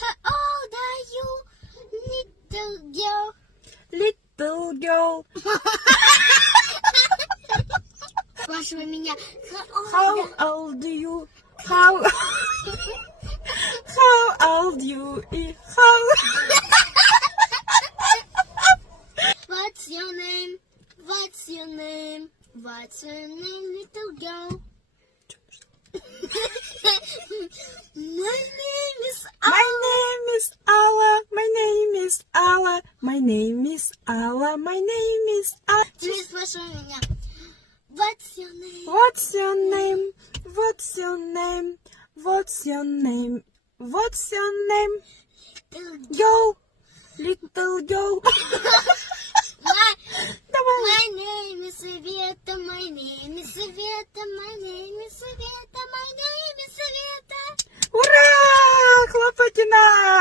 How old are you, little girl? Little girl. Спрашивай меня. How old do you? How old you? How? What's your name? What's your name? What's your name, little girl? My name is My name is Allah. My name is Allah. My name is Allah. My name is Allah. Теперь спрашивай меня. What's your name? What's your name? What's your name? What's your name? What's your name? Go, little go. Давай. My name is Света, my name is Света, my name is Света, my name is Света. Ура! Хлопайте нам!